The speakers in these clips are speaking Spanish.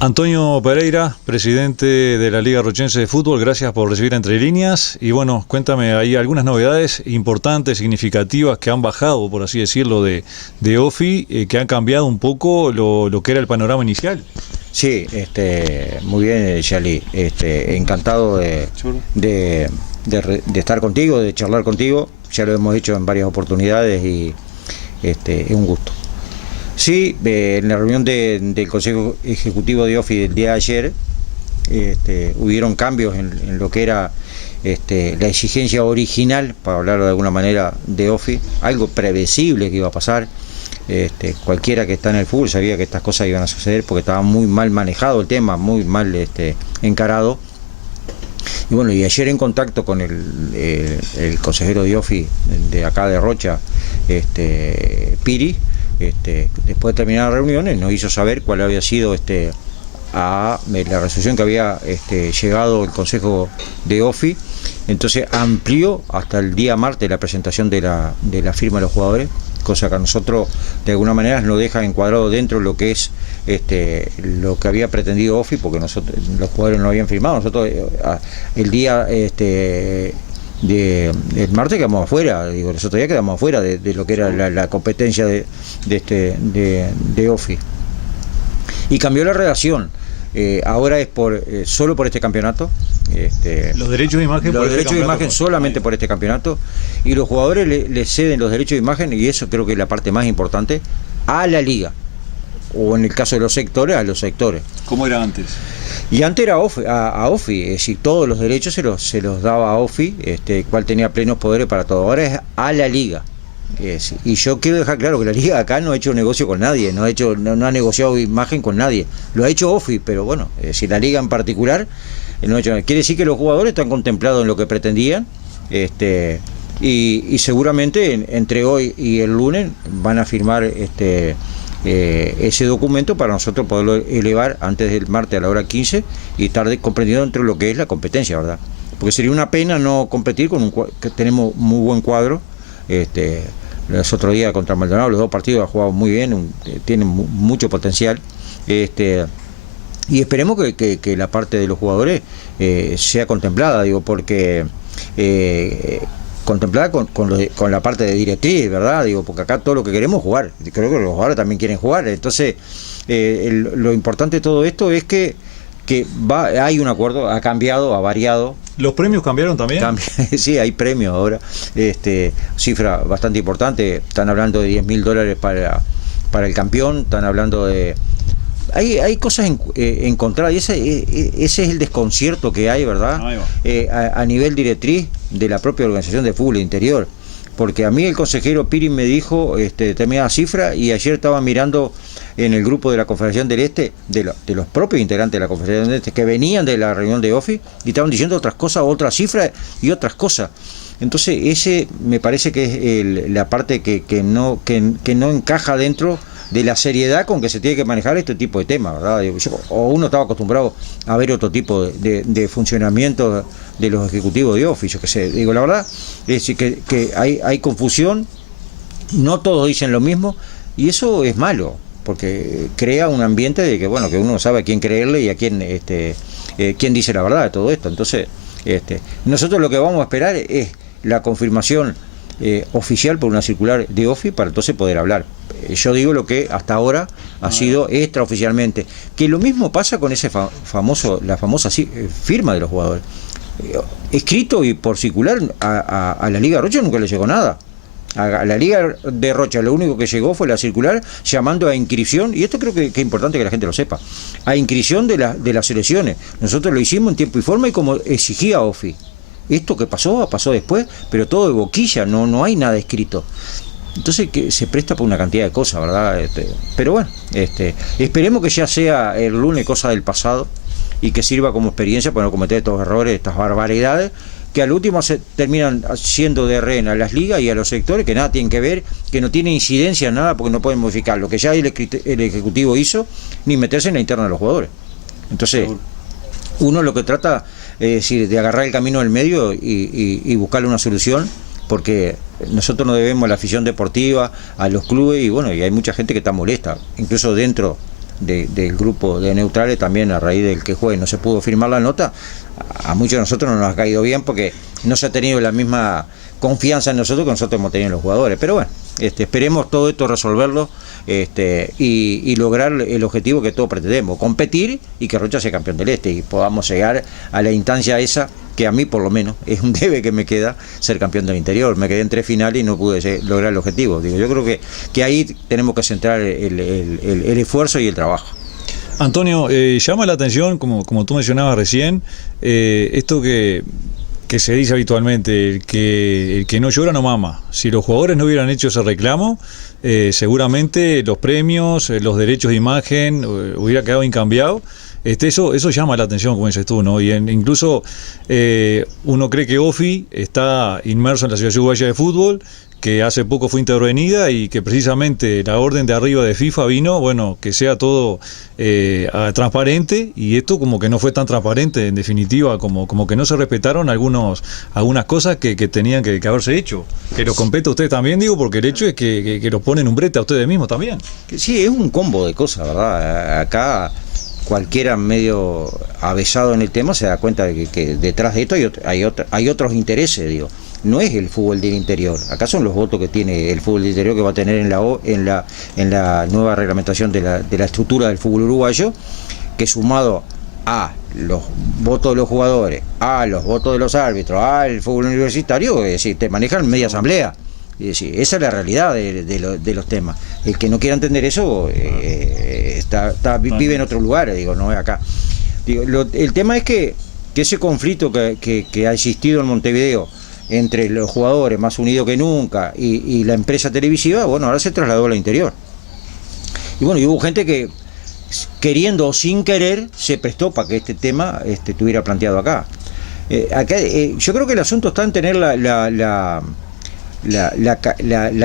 Antonio Pereira, presidente de la Liga Rochense de Fútbol, gracias por recibir Entre Líneas. Y bueno, cuéntame, hay algunas novedades importantes, significativas, que han bajado, por así decirlo, de OFI, que han cambiado un poco lo que era el panorama inicial. Sí, muy bien, Yali. Encantado de estar contigo, de charlar contigo. Ya lo hemos hecho en varias oportunidades y es un gusto. Sí, en la reunión del Consejo Ejecutivo de OFI del día de ayer, hubieron cambios en lo que era la exigencia original, para hablarlo de alguna manera, de OFI, algo previsible que iba a pasar. Cualquiera que está en el fútbol sabía que estas cosas iban a suceder porque estaba muy mal manejado el tema, muy mal encarado. Y bueno, y ayer en contacto con el consejero de OFI de acá de Rocha, Piri, después de terminar las reuniones, nos hizo saber cuál había sido la resolución que había llegado el Consejo de OFI. Entonces amplió hasta el día martes la presentación de la firma de los jugadores, cosa que a nosotros de alguna manera nos deja encuadrado dentro de lo que es lo que había pretendido OFI, porque nosotros, los jugadores no habían firmado. Nosotros el día el martes quedamos afuera, los otros días quedamos afuera de lo que era la competencia de OFI. Y cambió la redacción. Ahora es solo por este campeonato. Los derechos de imagen, los derechos de imagen solamente por este campeonato, y los jugadores le ceden los derechos de imagen, y eso creo que es la parte más importante, a la liga, o en el caso de los sectores, a los sectores. ¿Cómo era antes? Y antes era a OFI, es decir, todos los derechos se los daba a OFI, cual tenía plenos poderes para todo. Ahora es a la liga. Y yo quiero dejar claro que la liga acá no ha hecho negocio con nadie, no ha negociado imagen con nadie. Lo ha hecho OFI, pero bueno, si la liga en particular no ha hecho nada. Quiere decir que los jugadores están contemplados en lo que pretendían, y seguramente entre hoy y el lunes van a firmar ese documento para nosotros poderlo elevar antes del martes a la hora 15 y estar comprendido dentro de lo que es la competencia, ¿verdad? Porque sería una pena no competir con que tenemos muy buen cuadro. Los otros días contra Maldonado, los dos partidos ha jugado muy bien, tienen mucho potencial, y esperemos que la parte de los jugadores sea contemplada, digo, porque contemplada con la parte de directriz, ¿verdad? Digo, porque acá todo lo que queremos es jugar, creo que los jugadores también quieren jugar. Entonces lo importante de todo esto es que hay un acuerdo, ha cambiado, ha variado. ¿Los premios cambiaron también? Sí, hay premios ahora, cifra bastante importante. Están hablando de $10.000 para el campeón, están hablando de... Hay cosas encontradas, y ese es el desconcierto que hay, ¿verdad? A nivel directriz de la propia organización de fútbol interior. Porque a mí el consejero Piri me dijo determinada cifra, y ayer estaba mirando en el grupo de la Confederación del Este, de los propios integrantes de la Confederación del Este, que venían de la reunión de OFI, y estaban diciendo otras cosas, otras cifras y otras cosas. Entonces ese me parece que es la parte que no encaja dentro de la seriedad con que se tiene que manejar este tipo de temas, ¿verdad? O uno estaba acostumbrado a ver otro tipo de funcionamiento de los ejecutivos de OFI, yo qué sé. Digo, la verdad es que hay confusión, no todos dicen lo mismo, y eso es malo, porque crea un ambiente de que, bueno, que uno sabe a quién creerle y a quién dice la verdad de todo esto. Entonces, nosotros lo que vamos a esperar es la confirmación oficial por una circular de OFI para entonces poder hablar. Yo digo lo que hasta ahora ha sido extraoficialmente, que lo mismo pasa con ese la famosa firma de los jugadores. Escrito y por circular a la Liga Rocha nunca le llegó nada. A la Liga de Rocha lo único que llegó fue la circular llamando a inscripción, y esto creo que es importante que la gente lo sepa, a inscripción de las selecciones. Nosotros lo hicimos en tiempo y forma y como exigía OFI. Esto que pasó después, pero todo de boquilla, no hay nada escrito. Entonces que se presta por una cantidad de cosas, ¿verdad? Pero bueno, esperemos que ya sea el lunes cosa del pasado y que sirva como experiencia para no cometer estos errores, estas barbaridades, que al último se terminan siendo de rehén a las ligas y a los sectores, que nada tienen que ver, que no tienen incidencia en nada, porque no pueden modificar lo que ya el Ejecutivo hizo, ni meterse en la interna de los jugadores. Entonces, uno lo que trata es decir, de agarrar el camino del medio y buscarle una solución, porque nosotros no debemos a la afición deportiva, a los clubes, y bueno, y hay mucha gente que está molesta, incluso dentro del grupo de neutrales también, a raíz del que juegue no se pudo firmar la nota, a muchos de nosotros no nos ha caído bien porque no se ha tenido la misma confianza en nosotros que nosotros hemos tenido en los jugadores. Pero bueno, esperemos todo esto resolverlo y lograr el objetivo que todos pretendemos, competir y que Rocha sea campeón del Este y podamos llegar a la instancia esa que a mí por lo menos es un debe que me queda, ser campeón del interior. Me quedé en 3 finales y no pude lograr el objetivo. Digo, yo creo que ahí tenemos que centrar el esfuerzo y el trabajo. Antonio, llama la atención, como tú mencionabas recién, esto que se dice habitualmente, el que no llora no mama. Si los jugadores no hubieran hecho ese reclamo, seguramente los premios, los derechos de imagen hubiera quedado incambiado. Eso llama la atención, como dices tú, ¿no? Y incluso uno cree que OFI está inmerso en la Asociación Uruguaya de Fútbol, que hace poco fue intervenida y que precisamente la orden de arriba de FIFA vino, bueno, que sea todo transparente, y esto como que no fue tan transparente, en definitiva, como que no se respetaron algunas cosas que tenían que haberse hecho. Que los compete a ustedes también, digo, porque el hecho es que los ponen un brete a ustedes mismos también. Sí, es un combo de cosas, ¿verdad? Acá cualquiera medio avesado en el tema se da cuenta de que detrás de esto hay otros intereses, digo. No es el fútbol del interior, acá son los votos que tiene el fútbol del interior, que va a tener en la nueva reglamentación de la estructura del fútbol uruguayo, que sumado a los votos de los jugadores, a los votos de los árbitros, al fútbol universitario, es decir, te manejan media asamblea. Es decir, esa es la realidad de los temas. El que no quiera entender eso vive en otro lugar, digo, no es acá. Digo, el tema es que ese conflicto que ha existido en Montevideo entre los jugadores, más unidos que nunca, y la empresa televisiva, bueno, ahora se trasladó al interior. Y bueno, y hubo gente que, queriendo o sin querer, se prestó para que este tema estuviera planteado acá. Yo creo que el asunto está en tener la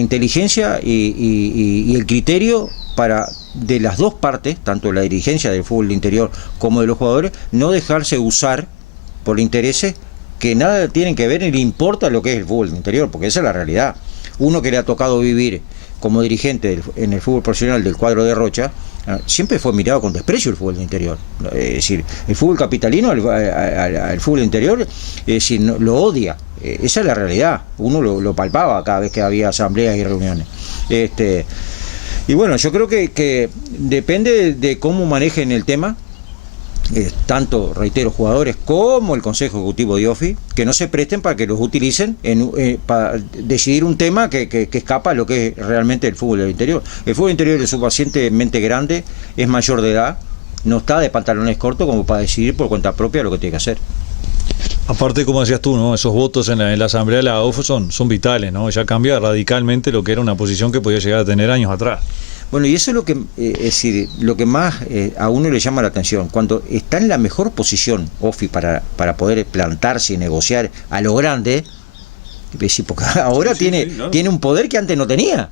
inteligencia y el criterio para, de las dos partes, tanto de la dirigencia del fútbol interior como de los jugadores, no dejarse usar por intereses que nada tienen que ver ni le importa lo que es el fútbol interior, porque esa es la realidad. Uno que le ha tocado vivir como dirigente en el fútbol profesional del cuadro de Rocha, siempre fue mirado con desprecio el fútbol interior. Es decir, el fútbol capitalino al fútbol interior, es decir, lo odia. Esa es la realidad. Uno lo palpaba cada vez que había asambleas y reuniones. Y bueno, yo creo que depende de cómo manejen el tema, tanto, reitero, jugadores como el Consejo Ejecutivo de OFI, que no se presten para que los utilicen para decidir un tema que escapa a lo que es realmente el fútbol del interior. El fútbol interior es suficientemente grande, es mayor de edad, no está de pantalones cortos como para decidir por cuenta propia lo que tiene que hacer. Aparte, como decías tú, ¿no? Esos votos en la asamblea de la OFI son vitales, ¿no? Ya cambia radicalmente lo que era una posición que podía llegar a tener años atrás. Bueno, y eso es lo que, es decir, lo que más a uno le llama la atención. Cuando está en la mejor posición OFI para poder plantarse y negociar a lo grande, porque ahora tiene un poder que antes no tenía.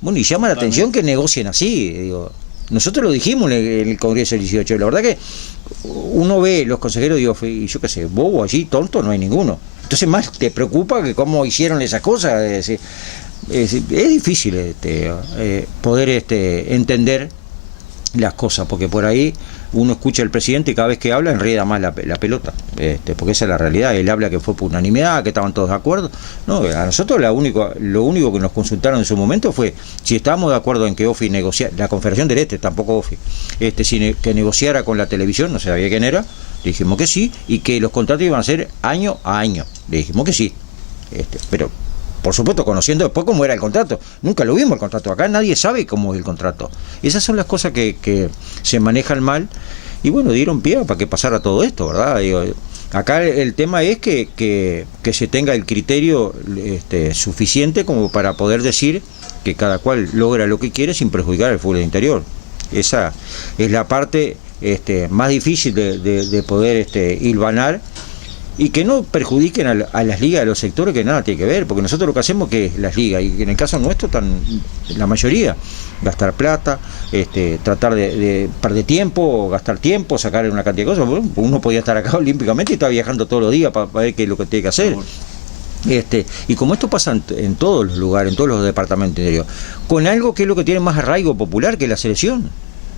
Bueno, y llama la atención que negocien así. Digo, nosotros lo dijimos en el Congreso del 18. La verdad que uno ve los consejeros de OFI y yo qué sé, bobo allí, tonto, no hay ninguno. Entonces más te preocupa que cómo hicieron esas cosas. Es decir, es difícil poder entender las cosas, porque por ahí uno escucha al presidente y cada vez que habla enreda más la pelota, porque esa es la realidad. Él habla que fue por unanimidad, que estaban todos de acuerdo. No, a nosotros lo único que nos consultaron en su momento fue si estábamos de acuerdo en que OFI negociara, la Confederación del Este, tampoco OFI, que negociara con la televisión, no sabía quién era, le dijimos que sí, y que los contratos iban a ser año a año, le dijimos que sí, pero por supuesto, conociendo después cómo era el contrato. Nunca lo vimos el contrato. Acá nadie sabe cómo es el contrato. Esas son las cosas que se manejan mal. Y bueno, dieron pie para que pasara todo esto, ¿verdad? Digo, acá el tema es que se tenga el criterio suficiente como para poder decir que cada cual logra lo que quiere sin perjudicar al fútbol interior. Esa es la parte más difícil de poder hilvanar, y que no perjudiquen a las ligas de los sectores que nada tiene que ver, porque nosotros lo que hacemos que es las ligas, y en el caso nuestro la mayoría, gastar plata, tratar de perder tiempo, gastar tiempo, sacar una cantidad de cosas. Uno podía estar acá olímpicamente y está viajando todos los días para ver qué es lo que tiene que hacer. Y como esto pasa en todos los lugares, en todos los departamentos interior, con algo que es lo que tiene más arraigo popular, que es la selección.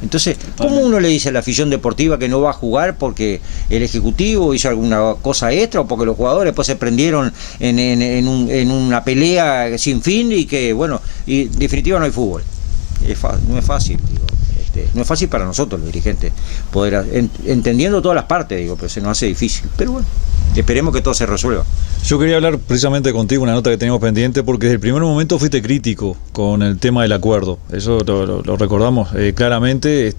Entonces, ¿cómo uno le dice a la afición deportiva que no va a jugar porque el ejecutivo hizo alguna cosa extra o porque los jugadores después se prendieron en una pelea sin fin y que, bueno, y en definitiva no hay fútbol? No es fácil, digo. No es fácil para nosotros los dirigentes poder, entendiendo todas las partes, digo, pero se nos hace difícil. Pero bueno, esperemos que todo se resuelva. Yo quería hablar precisamente contigo, una nota que teníamos pendiente, porque desde el primer momento fuiste crítico con el tema del acuerdo. Eso lo recordamos claramente,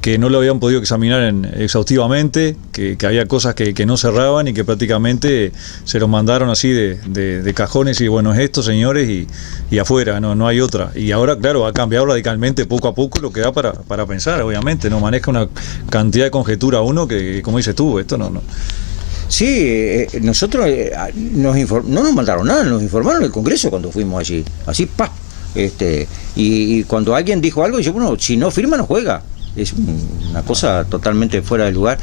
que no lo habían podido examinar exhaustivamente, que había cosas que no cerraban y que prácticamente se los mandaron así de cajones y bueno, es esto, señores, y afuera, no hay otra. Y ahora, claro, ha cambiado radicalmente poco a poco, lo que da para pensar, obviamente, no maneja una cantidad de conjetura uno que, como dices tú, esto no. Sí, nosotros no nos mandaron nada, nos informaron en el Congreso cuando fuimos allí, así, pa. Y cuando alguien dijo algo, dice, bueno, si no firma no juega. Es una cosa totalmente fuera de lugar.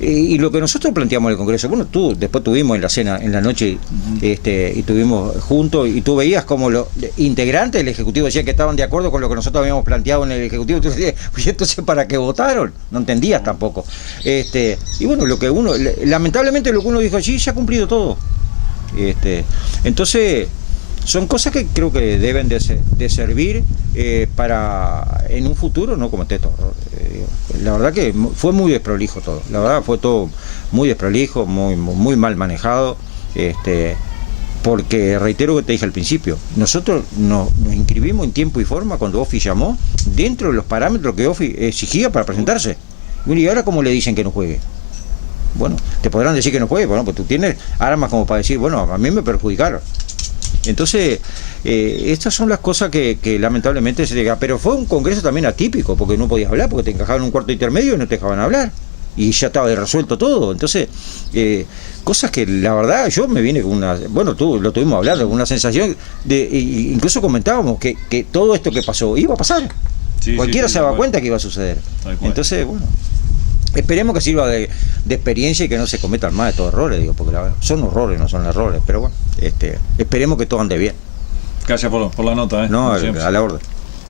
Y lo que nosotros planteamos en el Congreso, bueno, después tuvimos en la cena, en la noche, y tuvimos juntos, y tú veías como los integrantes del Ejecutivo decían que estaban de acuerdo con lo que nosotros habíamos planteado en el Ejecutivo. Tú decías, oye, entonces, ¿para qué votaron? No entendías tampoco. Y bueno, lamentablemente lo que uno dijo allí se ha cumplido todo. Entonces, son cosas que creo que deben de servir para en un futuro no cometer estos errores. La verdad que fue muy desprolijo todo, la verdad fue todo muy desprolijo, muy mal manejado, porque reitero lo que te dije al principio, nosotros nos inscribimos en tiempo y forma cuando Ofi llamó, dentro de los parámetros que Ofi exigía para presentarse. Y ahora ¿cómo le dicen que no juegue? Bueno, te podrán decir que no juegue, bueno, pues tú tienes armas como para decir, bueno, a mí me perjudicaron. Entonces, estas son las cosas que lamentablemente se llega. Pero fue un congreso también atípico, porque no podías hablar, porque te encajaban en un cuarto intermedio y no te dejaban hablar. Y ya estaba resuelto todo. Entonces, cosas que la verdad yo me vine con una... Bueno, lo tuvimos hablando, con una sensación incluso comentábamos que todo esto que pasó iba a pasar. Sí, cualquiera se daba cuenta que iba a suceder. Entonces, bueno... Esperemos que sirva de experiencia y que no se cometan más de estos errores, digo, porque la verdad, son horrores, no son errores, pero bueno, esperemos que todo ande bien. Gracias por la nota. No, a la orden.